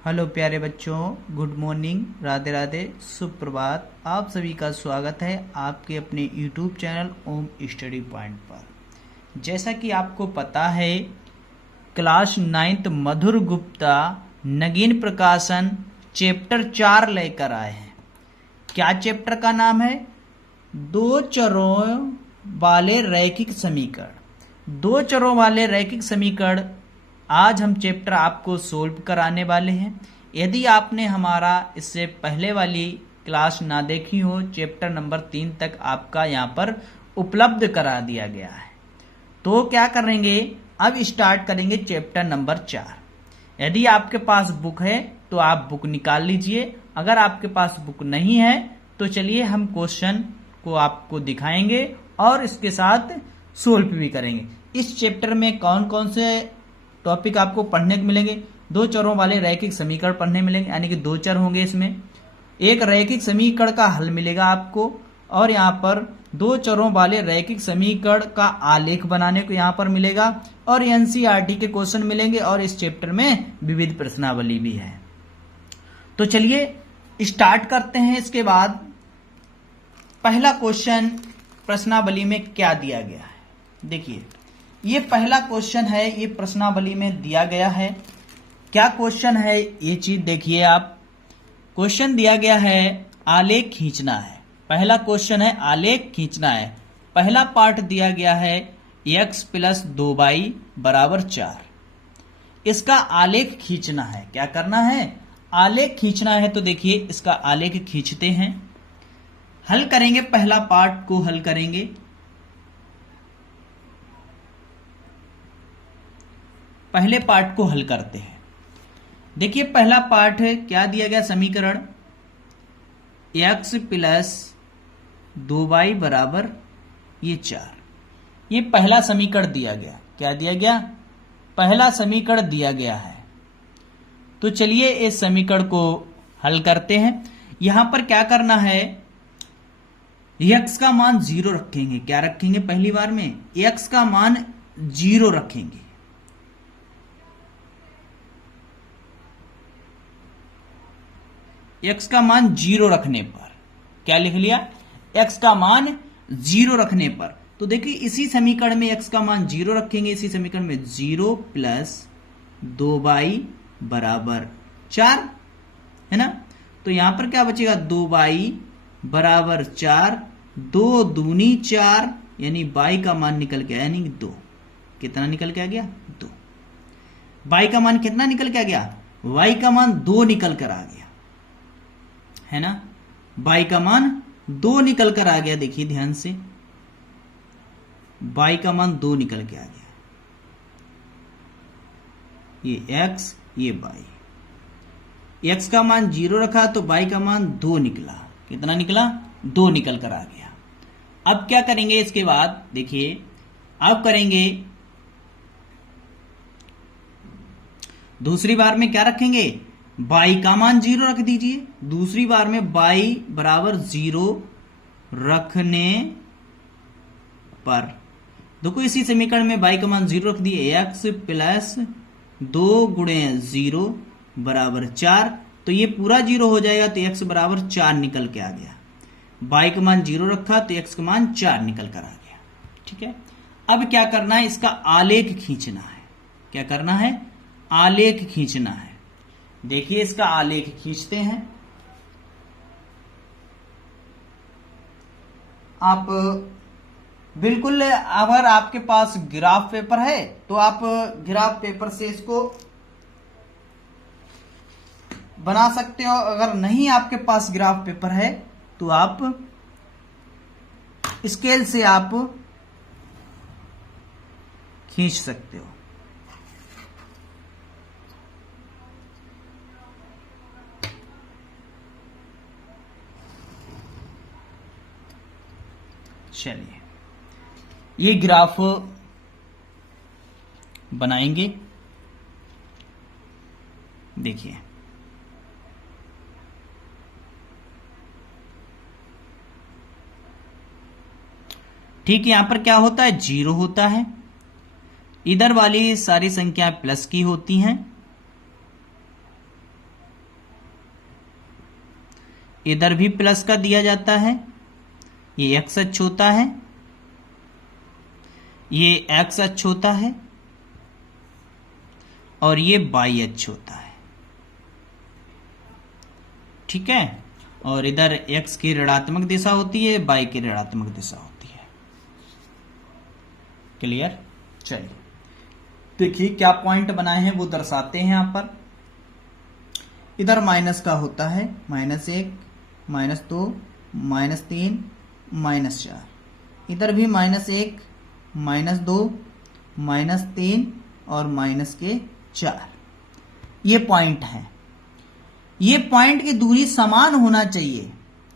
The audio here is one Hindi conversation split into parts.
हेलो प्यारे बच्चों, गुड मॉर्निंग, राधे राधे, सुप्रभात। आप सभी का स्वागत है आपके अपने यूट्यूब चैनल ओम स्टडी पॉइंट पर। जैसा कि आपको पता है, क्लास 9th मधुर गुप्ता नगीन प्रकाशन चैप्टर 4 लेकर आए हैं। क्या चैप्टर का नाम है? दो चरों वाले रैखिक समीकरण। दो चरों वाले रैखिक समीकरण आज हम चैप्टर आपको सोल्व कराने वाले हैं। यदि आपने हमारा इससे पहले वाली क्लास ना देखी हो, चैप्टर नंबर 3 तक आपका यहाँ पर उपलब्ध करा दिया गया है। तो क्या करेंगे, अब स्टार्ट करेंगे चैप्टर नंबर 4। यदि आपके पास बुक है तो आप बुक निकाल लीजिए। अगर आपके पास बुक नहीं है तो चलिए हम क्वेश्चन को आपको दिखाएंगे और इसके साथ सोल्व भी करेंगे। इस चैप्टर में कौन कौन से टॉपिक आपको पढ़ने को मिलेंगे? दो चरों वाले रैखिक समीकरण पढ़ने मिलेंगे, यानी कि दो चर होंगे इसमें। एक रैखिक समीकरण का हल मिलेगा आपको, और यहाँ पर दो चरों वाले रैखिक समीकरण का आलेख बनाने को यहाँ पर मिलेगा, और एनसीईआरटी के क्वेश्चन मिलेंगे, और इस चैप्टर में विविध प्रश्नावली भी है। तो चलिए स्टार्ट करते हैं। इसके बाद पहला क्वेश्चन प्रश्नावली में क्या दिया गया है, देखिए ये पहला क्वेश्चन है, ये प्रश्नावली में दिया गया है। क्या क्वेश्चन है ये चीज देखिए आप। क्वेश्चन दिया गया है आलेख खींचना है। पहला क्वेश्चन है आलेख खींचना है। पहला पार्ट दिया गया है x + 2y = 4। इसका आलेख खींचना है। क्या करना है? आलेख खींचना है। तो देखिए इसका आलेख खींचते हैं, हल करेंगे। पहला पार्ट को हल करेंगे। पहले पार्ट को हल करते हैं। देखिए पहला पार्ट है, क्या दिया गया समीकरण, x + 2y = 4। ये पहला समीकरण दिया गया। क्या दिया गया? पहला समीकरण दिया गया है। तो चलिए इस समीकरण को हल करते हैं। यहां पर क्या करना है, x का मान 0 रखेंगे। क्या रखेंगे? पहली बार में x का मान 0 रखेंगे। x का मान 0 रखने पर क्या लिख लिया? x का मान 0 रखने पर। तो देखिए इसी समीकरण में x का मान 0 रखेंगे। इसी समीकरण में 0 + 2y = 4 है ना। तो यहां पर क्या बचेगा? 2y = 4, 2 दूनी 4, यानी y का मान निकल के आया, यानी 2। कितना निकल के आ गया? 2। y का मान कितना निकल के आ गया? y का मान 2 निकल कर आ गया, है ना। y का मान 2 निकल कर आ गया। देखिए ध्यान से, y का मान 2 निकल के आ गया। ये x, ये y। x का मान 0 रखा तो y का मान 2 निकला। कितना निकला? 2 निकल कर आ गया। अब क्या करेंगे इसके बाद, देखिए अब करेंगे दूसरी बार में क्या रखेंगे? y का मान 0 रख दीजिए। दूसरी बार में y = 0 रखने पर देखो इसी समीकरण में y का मान 0 रख दिए। x + 2 × 0 = 4। तो ये पूरा 0 हो जाएगा, तो x = 4 निकल के आ गया। y का मान 0 रखा तो x का मान 4 निकल कर आ गया। ठीक है। अब क्या करना है? इसका आलेख खींचना है। क्या करना है? आलेख खींचना है। देखिए इसका आलेख खींचते हैं। आप बिल्कुल, अगर आपके पास ग्राफ पेपर है तो आप ग्राफ पेपर से इसको बना सकते हो। अगर नहीं आपके पास ग्राफ पेपर है तो आप स्केल से आप खींच सकते हो। चलिए ये ग्राफ बनाएंगे। देखिए ठीक, यहां पर क्या होता है? 0 होता है। इधर वाली सारी संख्याएं प्लस की होती हैं, इधर भी प्लस का दिया जाता है, ये एक्स अक्ष होता है, ये एक्स अक्ष होता है और ये वाई अक्ष होता है। ठीक है, और इधर एक्स की ऋणात्मक दिशा होती है, वाई की ऋणात्मक दिशा होती है। क्लियर? चलिए देखिए क्या पॉइंट बनाए हैं वो दर्शाते हैं यहां पर। इधर माइनस का होता है, -1, -2, -3, -4। इधर भी -1, -2, -3 और -4। ये पॉइंट है। ये पॉइंट की दूरी समान होना चाहिए।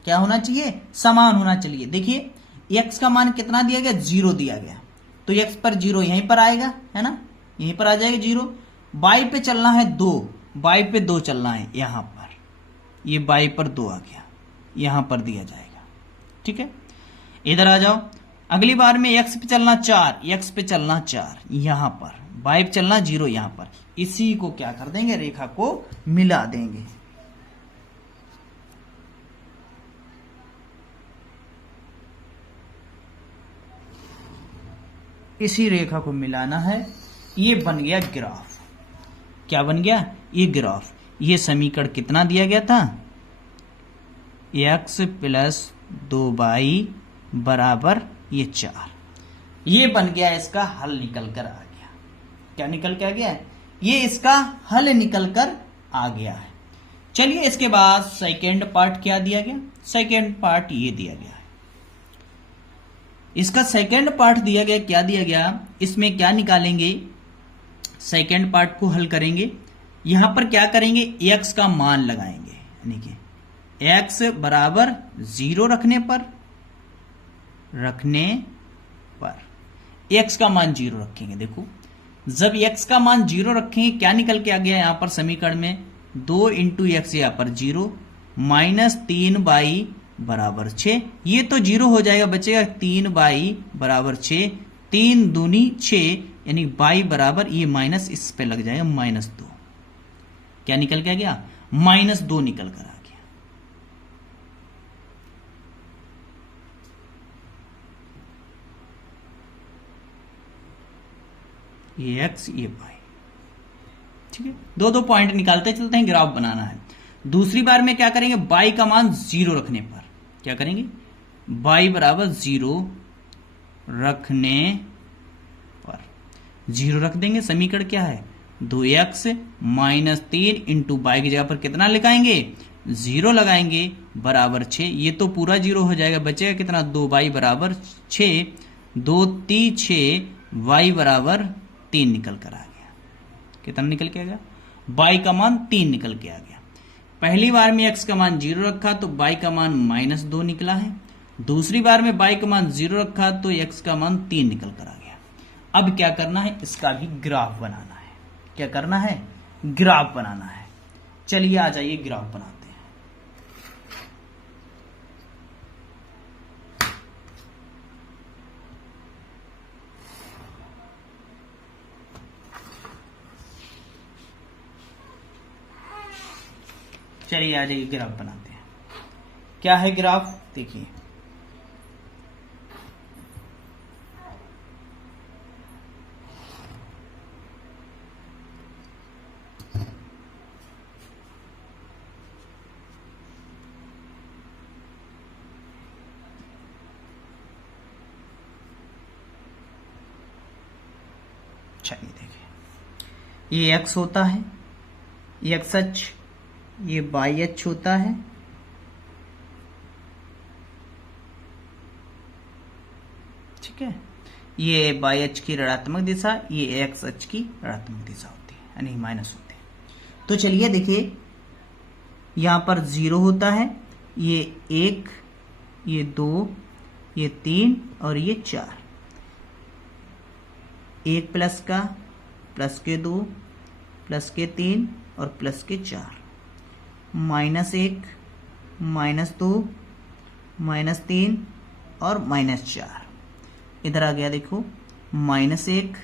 क्या होना चाहिए? समान होना चाहिए। देखिए x का मान कितना दिया गया? 0 दिया गया, तो x पर 0 यहीं पर आएगा, है ना, यहीं पर आ जाएगा 0। y पे चलना है 2, y पे 2 चलना है, यहां पर ये y पर 2 आ गया, यहां पर दिया जाएगा। ठीक है, इधर आ जाओ। अगली बार में x पे चलना 4, x पे चलना 4 यहां पर, y पे चलना 0 यहां पर। इसी को क्या कर देंगे? रेखा को मिला देंगे। इसी रेखा को मिलाना है। ये बन गया ग्राफ। क्या बन गया? ये ग्राफ। ये समीकरण कितना दिया गया था? x + 2y बराबर ये 4। ये बन गया, इसका हल निकल कर आ गया। क्या निकल के आ गया? ये इसका हल निकल कर आ गया है। चलिए इसके बाद सेकेंड पार्ट क्या दिया गया? सेकेंड पार्ट ये दिया गया है। इसका सेकेंड पार्ट दिया गया, क्या दिया गया? इसमें क्या निकालेंगे? सेकेंड पार्ट को हल करेंगे। यहां पर क्या करेंगे? x का मान लगाएंगे, यानी कि x बराबर 0 रखने पर x का मान 0 रखेंगे। देखो जब x का मान 0 रखेंगे क्या निकल के आ गया यहां पर समीकरण में? 2 × x यहां पर 0 -3y बराबर 6। ये तो 0 हो जाएगा, बचेगा 3y बराबर 6। 3 दूनी 6, यानी y बराबर, ये माइनस इस पे लग जाएगा -2। क्या निकल के आ गया? -2 निकल कर आ गया। ये x ये y। ठीक है, दो पॉइंट निकालते चलते हैं, ग्राफ बनाना है। दूसरी बार में क्या करेंगे? y का मान 0 रखने पर क्या करेंगे? y बराबर 0 रखने पर 0 रख देंगे। समीकरण क्या है? 2x - 3 × y की जगह पर कितना लगाएंगे? 0 लगाएंगे, बराबर 6। ये तो पूरा 0 हो जाएगा, बचेगा कितना? 2y बराबर 6। 2 × 6 y बराबर 3 निकल कर आ गया। कितना निकल के आ गया? y का मान 3 निकल के आ गया। पहली बार में x का मान 0 रखा तो y का मान -2 निकला है। दूसरी बार में y का मान 0 रखा तो x का मान 3 निकल कर आ गया। अब क्या करना है? इसका भी ग्राफ बनाना है। क्या करना है? ग्राफ बनाना है। चलिए आ जाइए ग्राफ बनाते हैं। चलिए आ जाइए ग्राफ बनाते हैं। क्या है ग्राफ? देखिए चलिए देखिए, ये x होता है, ये x अक्ष, ये y अक्ष होता है। ठीक है, ये y अक्ष की ऋणात्मक दिशा, ये x अक्ष की ऋणात्मक दिशा होती है, यानी माइनस होती है। तो चलिए देखिए, यहां पर 0 होता है, ये 1, ये 2, ये 3 और ये 4। 1 प्लस का, प्लस के 2, प्लस के 3 और प्लस के 4। -1, -2, -3 और -4। इधर आ गया देखो, -1,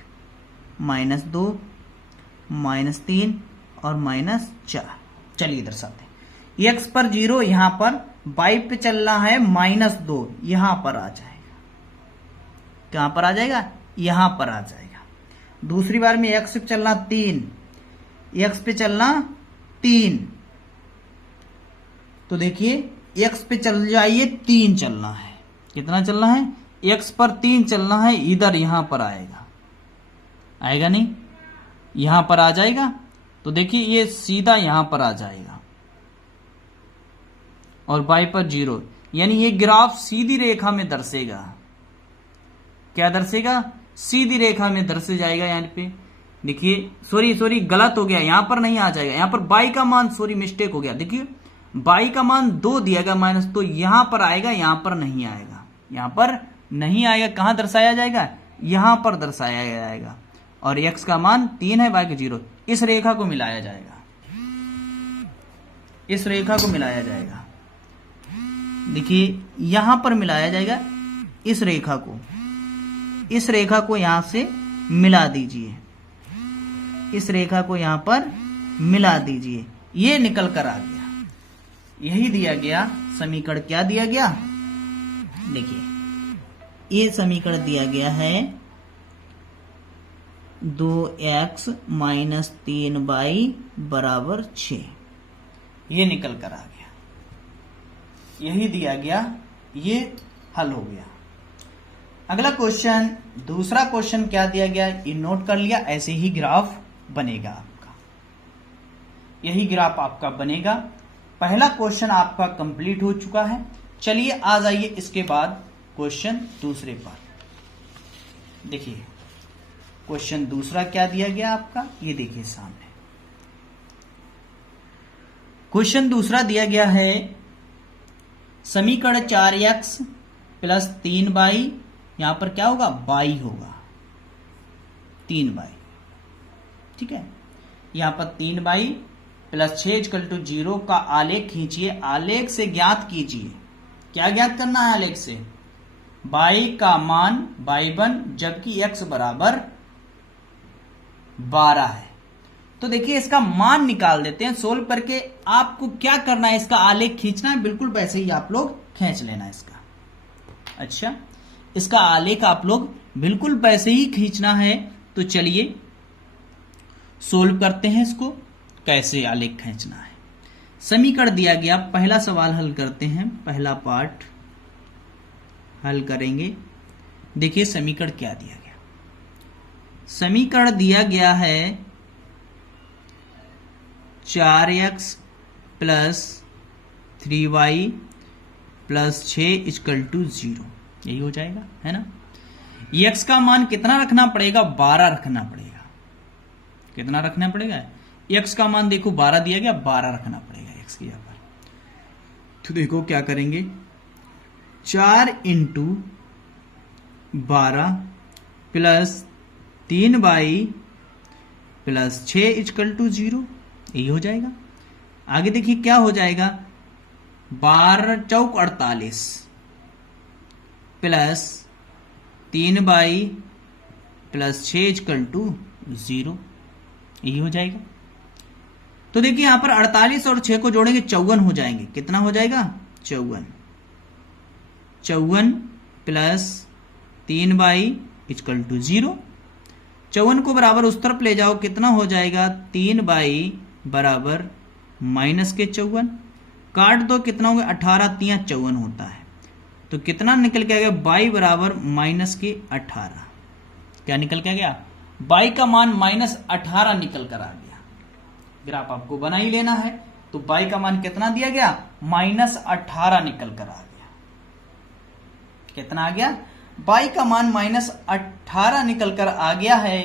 -2, -3 और -4। चलिए इधर साथ हैं। x पर 0, यहां पर y पे चलना है -2, यहां पर आ जाएगा। कहां पर आ जाएगा? यहां पर आ जाएगा। दूसरी बार में x पे चलना 3, x पे चलना 3, तो देखिए x पे चल जाइए 3 चलना है। कितना चलना है? x पर 3 चलना है, इधर यहां पर आएगा, आएगा नहीं? यहां पर आ जाएगा। तो देखिए ये सीधा यहां पर आ जाएगा और y पर 0, यानी ये ग्राफ सीधी रेखा में दर्शेगा। क्या दर्शेगा? सीधी रेखा में दर्शे जाएगा। यहाँ पे देखिए, सॉरी गलत हो गया, यहां पर नहीं आ जाएगा। यहां पर y का मान, सॉरी मिस्टेक हो गया, देखिए y का मान 2 दिया गया माइनस, तो यहां पर आएगा, यहां पर नहीं आएगा, यहां पर नहीं आएगा। कहां दर्शाया जाएगा? यहां पर दर्शाया जाएगा। और x का मान 3 है, y का 0। इस रेखा को मिलाया जाएगा, इस रेखा को मिलाया जाएगा। देखिए यहां पर मिलाया जाएगा इस रेखा को, इस रेखा को यहां से मिला दीजिए, इस रेखा को यहां पर मिला दीजिए। ये निकल कर आ गया, यही दिया गया समीकरण। क्या दिया गया? देखिए ये समीकरण दिया गया है 2x - 3y = 6। ये निकल कर आ गया, यही दिया गया, ये हल हो गया। अगला क्वेश्चन, दूसरा क्वेश्चन क्या दिया गया ये नोट कर लिया। ऐसे ही ग्राफ बनेगा आपका, यही ग्राफ आपका बनेगा। पहला क्वेश्चन आपका कंप्लीट हो चुका है। चलिए आ जाइए इसके बाद क्वेश्चन दूसरे पर। देखिए क्वेश्चन दूसरा क्या दिया गया आपका, ये देखिए सामने। क्वेश्चन दूसरा दिया गया है समीकरण 4x + 3y, यहां पर क्या होगा? y होगा, 3y, ठीक है। यहां पर 3y + 6 = 0 का आलेख खींचिए। आलेख से ज्ञात कीजिए, क्या ज्ञात करना है आलेख से? y का मान y1, जबकि x = 12 है। तो देखिए इसका मान निकाल देते हैं सोल्व करके। आपको क्या करना है? इसका आलेख खींचना है, बिल्कुल वैसे ही आप लोग खींच लेना इसका। अच्छा, इसका आलेख आप लोग बिल्कुल वैसे ही खींचना है। तो चलिए सोल्व करते हैं इसको, कैसे आलेख खींचना है। समीकरण दिया गया, पहला सवाल हल करते हैं, पहला पार्ट हल करेंगे। देखिए समीकरण क्या दिया गया। समीकरण दिया गया है 4x + 3y + 6 = 0, यही हो जाएगा, है ना। x का मान कितना रखना पड़ेगा? 12 रखना पड़ेगा। कितना रखना पड़ेगा? x का मान देखो 12 दिया गया, 12 रखना पड़ेगा x की जगह पर। तो देखो क्या करेंगे, 4 × 12 + 3y + 6 = 0, यही हो जाएगा। आगे देखिए क्या हो जाएगा, 12 चौक 48 + 3y + 6 = 0, यही हो जाएगा। तो देखिए यहां पर 48 और 6 को जोड़ेंगे 54 हो जाएंगे। कितना हो जाएगा? 54 + 3y = 0। 54 को बराबर उस तरफ ले जाओ, कितना हो जाएगा? 3y = -54। काट दो, कितना होगा? 18 × 3 = 54 होता है। तो कितना निकल के आ गया? y = -18। क्या निकल के आ गया? y का मान -18 निकल कर आ गया। ग्राफ आपको बना ही लेना है। तो y का मान कितना दिया गया? -18 निकल कर आ गया। कितना आ गया? y का मान -18 निकल कर आ गया है।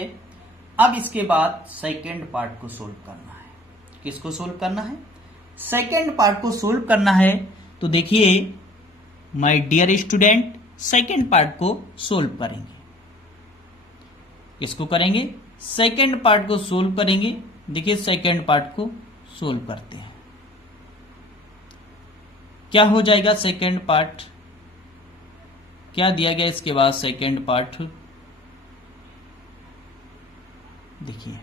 अब इसके बाद सेकेंड पार्ट को सोल्व करना है। किसको सोल्व करना है? सेकेंड पार्ट को सोल्व करना है। तो देखिए my dear student, second part को सोल्व करेंगे। किसको करेंगे? सेकेंड पार्ट को सोल्व करेंगे। देखिए सेकेंड पार्ट को सोल्व करते हैं। क्या हो जाएगा सेकेंड पार्ट? क्या दिया गया इसके बाद सेकेंड पार्ट? देखिए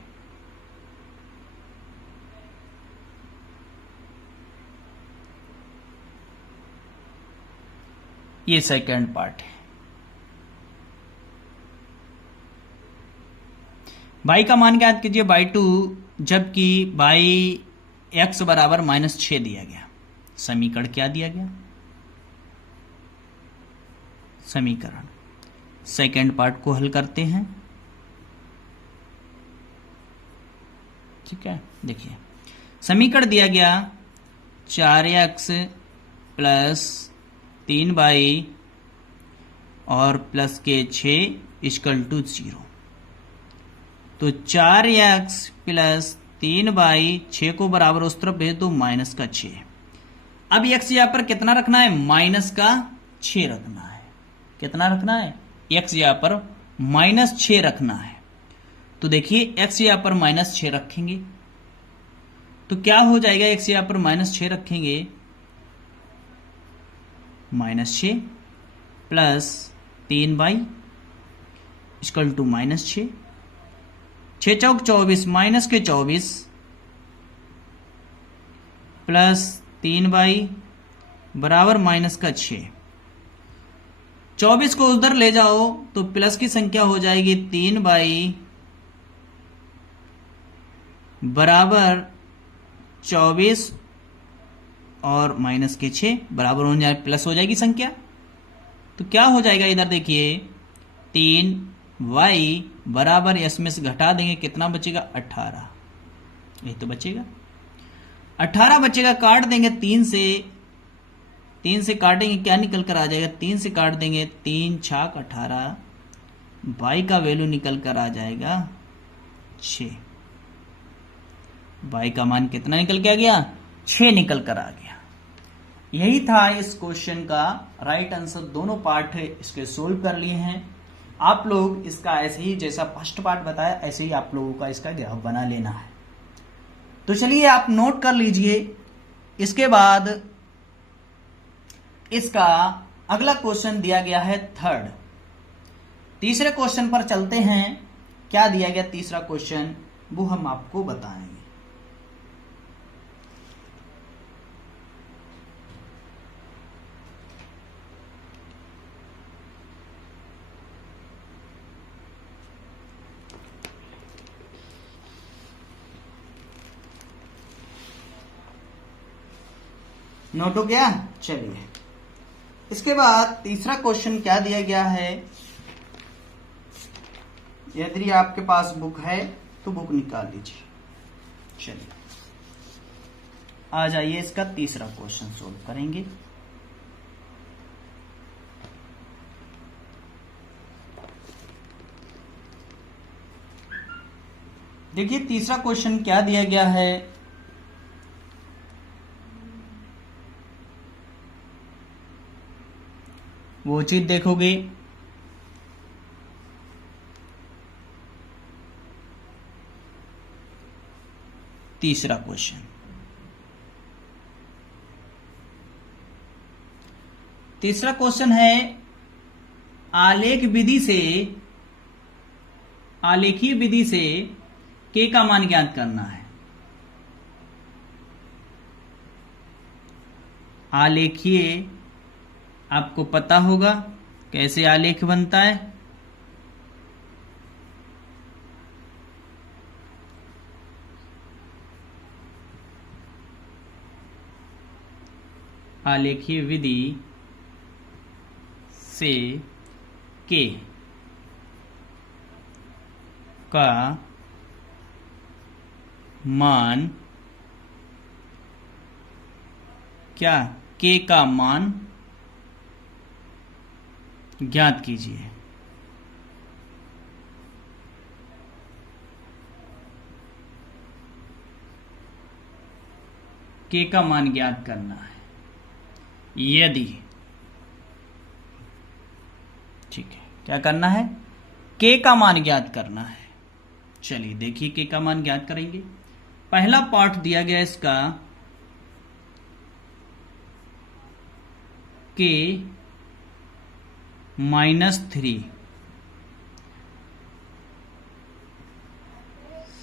ये सेकंड पार्ट है। बाई का मान ज्ञात कीजिए बाई 2, जबकि बाई x बराबर -6 दिया गया। समीकरण क्या दिया गया? समीकरण सेकंड पार्ट को हल करते हैं। ठीक है, देखिए समीकरण दिया गया 4x प्लस 3y और प्लस के 6 = 0। तो 4x प्लस 3y 6 को बराबर उस तरफ भेज दो -6। अब x यहां पर कितना रखना है? -6 रखना है। कितना रखना है? x यहां पर -6 रखना है। तो देखिए x यहां पर -6 रखेंगे तो क्या हो जाएगा? x यहां पर -6 रखेंगे, -6 प्लस 3y = -6, 6 चौक 24 -24 प्लस 3y बराबर -6। 24 को उधर ले जाओ तो प्लस की संख्या हो जाएगी 3y बराबर 24 और -6 बराबर हो जाए प्लस हो जाएगी संख्या। तो क्या हो जाएगा? इधर देखिए 3y बराबर इसमें से घटा देंगे, कितना बचेगा? 18। यही तो बचेगा, 18 बचेगा। काट देंगे 3 से काटेंगे, क्या निकल कर आ जाएगा? 3 से काट देंगे, 3 छाक 18, y का वैल्यू निकल कर आ जाएगा 6। y का मान कितना निकल के आ गया? 6 निकल कर आ गया। यही था इस क्वेश्चन का राइट आंसर। दोनों पार्ट इसके सोल्व कर लिए हैं। आप लोग इसका ऐसे ही, जैसा फर्स्ट पार्ट बताया ऐसे ही आप लोगों का इसका ग्राफ बना लेना है। तो चलिए आप नोट कर लीजिए। इसके बाद इसका अगला क्वेश्चन दिया गया है थर्ड। तीसरे क्वेश्चन पर चलते हैं। क्या दिया गया तीसरा क्वेश्चन वो हम आपको बताएंगे। नोट हो गया? चलिए इसके बाद तीसरा क्वेश्चन क्या दिया गया है। यदि आपके पास बुक है तो बुक निकाल लीजिए। चलिए आ जाइए, इसका तीसरा क्वेश्चन सोल्व करेंगे। देखिए तीसरा क्वेश्चन क्या दिया गया है। वो चीज देखोगे। तीसरा क्वेश्चन, तीसरा क्वेश्चन है आलेखीय विधि से k का मान ज्ञात करना है। आलेखीय आपको पता होगा कैसे आलेख बनता है। आलेखीय विधि से k का मान क्या? k का मान ज्ञात कीजिए। k का मान ज्ञात करना है। यदि, ठीक है, क्या करना है? k का मान ज्ञात करना है। चलिए देखिए k का मान ज्ञात करेंगे। पहला पार्ट दिया गया इसका k -3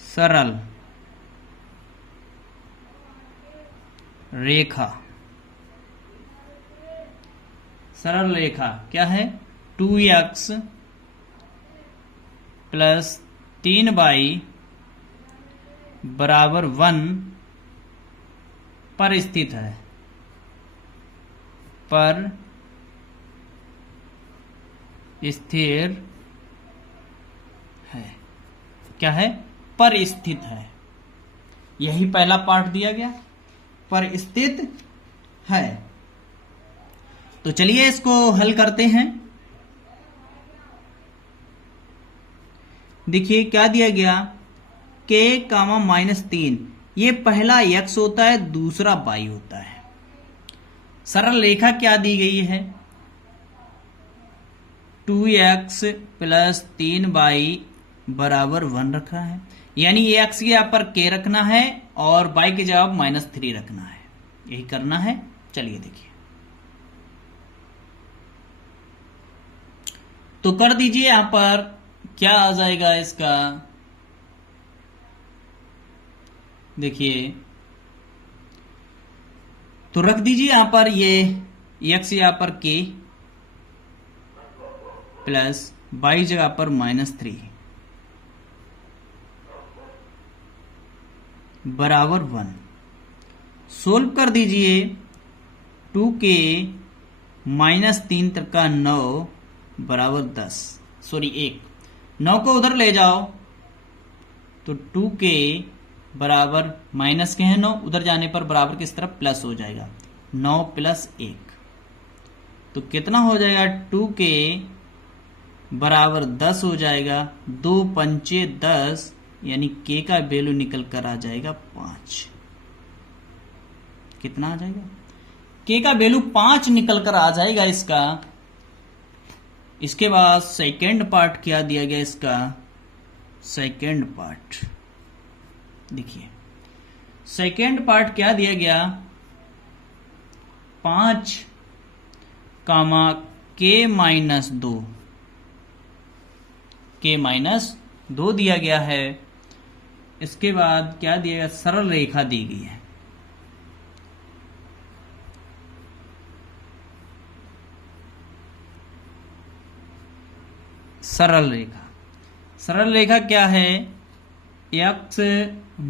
सरल रेखा सरल रेखा क्या है, 2x प्लस 3y बराबर 1 पर स्थित है, पर स्थिर है। क्या है, पर स्थित है। यही पहला पार्ट दिया गया, पर स्थित है। तो चलिए इसको हल करते हैं। देखिए क्या दिया गया, k कामा -3, ये पहला x होता है, दूसरा y होता है। सरल रेखा क्या दी गई है, 2x प्लस 3y बराबर 1 रखा है, यानी ये x के यहाँ पर k रखना है और y के जवाब -3 रखना है। यही करना है। चलिए देखिए, तो कर दीजिए। यहां पर क्या आ जाएगा इसका, देखिए तो रख दीजिए यहां पर ये x यहां पर k प्लस y जगह पर -3 बराबर 1। सोल्व कर दीजिए। 2k -3 तक का 9 बराबर 10, सॉरी 1, 9 को उधर ले जाओ तो 2k बराबर माइनस के हैं 9, उधर जाने पर बराबर किस तरफ प्लस हो जाएगा, 9 प्लस 1, तो कितना हो जाएगा, 2k बराबर 10 हो जाएगा। 2 पंचे 10, यानी k का वैल्यू निकल कर आ जाएगा 5। कितना आ जाएगा, k का वैल्यू 5 निकल कर आ जाएगा इसका। इसके बाद सेकेंड पार्ट क्या दिया गया इसका, सेकेंड पार्ट देखिए, सेकेंड पार्ट क्या दिया गया, 5 कामा k -2, k -2 दिया गया है। इसके बाद क्या दिया गया, सरल रेखा दी गई है। सरल रेखा, सरल रेखा क्या है, x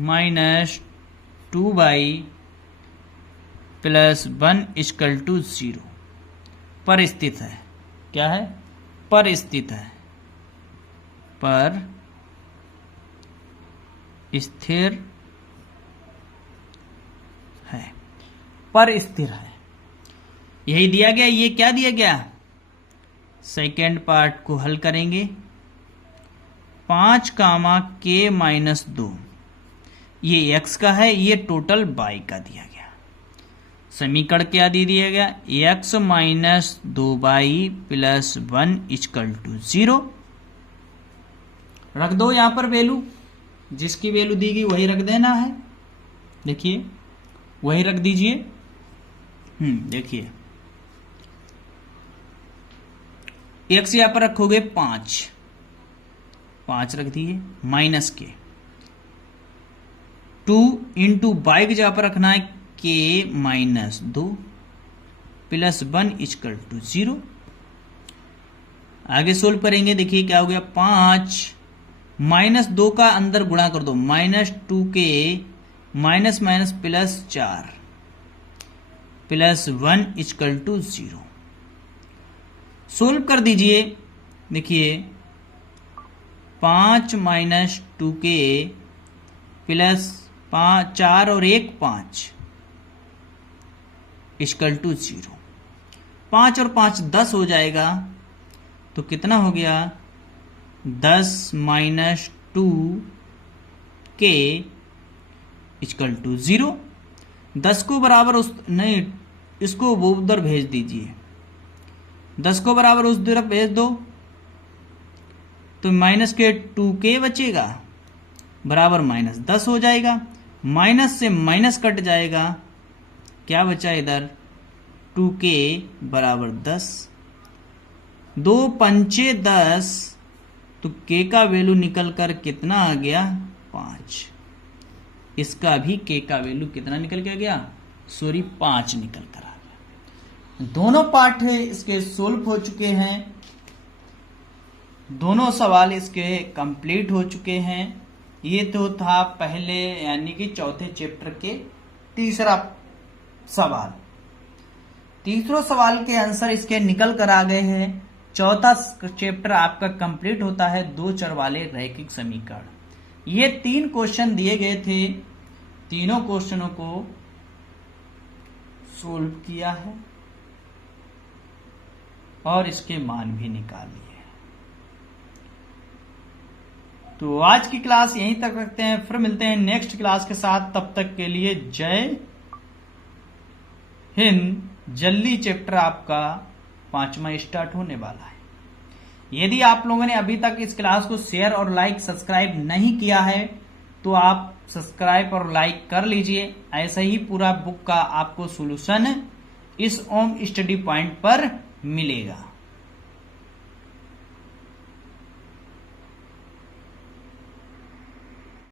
-2y प्लस 1 = 0 पर स्थित है। क्या है, पर स्थित है, पर स्थिर है, पर स्थिर है। यही दिया गया। ये क्या दिया गया, सेकेंड पार्ट को हल करेंगे। 5 कामा k -2, ये x का है, ये टोटल y का दिया गया। समीकरण क्या दे दिया गया, x -2y प्लस 1 = 0। रख दो यहां पर वैल्यू, जिसकी वैल्यू दी गई वही रख देना है। देखिए वही रख दीजिए। देखिए x यहां पर रखोगे 5 रख दिए, माइनस के 2 इंटू y की जगह पर रखना है k -2 प्लस 1 = 0। आगे सोल्व करेंगे। देखिए क्या हो गया, 5 -2 का अंदर गुणा कर दो, -2k minus minus plus 4 plus 1 = 0। Solve कर दीजिए। देखिए 5 - 2k प्लस 4 और 1 5 = 0। 5 और 5 10 हो जाएगा, तो कितना हो गया, 10 - 2k = 0। 10 को बराबर उस नहीं, इसको वो उधर भेज दीजिए, 10 को बराबर उस तरफ भेज दो, तो माइनस के 2k बचेगा, बराबर -10 हो जाएगा। माइनस से माइनस कट जाएगा, क्या बचा इधर, 2k बराबर 10। 2 पंचे 10, तो k का वैल्यू निकल कर कितना आ गया, 5। इसका भी k का वैल्यू कितना निकल के गया, सॉरी 5 निकल कर आ गया। दोनों पार्ट इसके सोल्व हो चुके हैं, दोनों सवाल इसके कंप्लीट हो चुके हैं। ये तो था पहले यानी कि चौथे चैप्टर के तीसरा सवाल। तीसरे सवाल के आंसर इसके निकल कर आ गए हैं। चौथा चैप्टर आपका कंप्लीट होता है दो चर वाले रैखिक समीकरण। ये 3 क्वेश्चन दिए गए थे, तीनों क्वेश्चनों को सोल्व किया है और इसके मान भी निकाल लिए। तो आज की क्लास यहीं तक रखते हैं, फिर मिलते हैं नेक्स्ट क्लास के साथ। तब तक के लिए जय हिंद। जल्दी चैप्टर आपका 5वां स्टार्ट होने वाला है। यदि आप लोगों ने अभी तक इस क्लास को शेयर और लाइक सब्सक्राइब नहीं किया है तो आप सब्सक्राइब और लाइक कर लीजिए। ऐसा ही पूरा बुक का आपको सॉल्यूशन इस ओम स्टडी पॉइंट पर मिलेगा।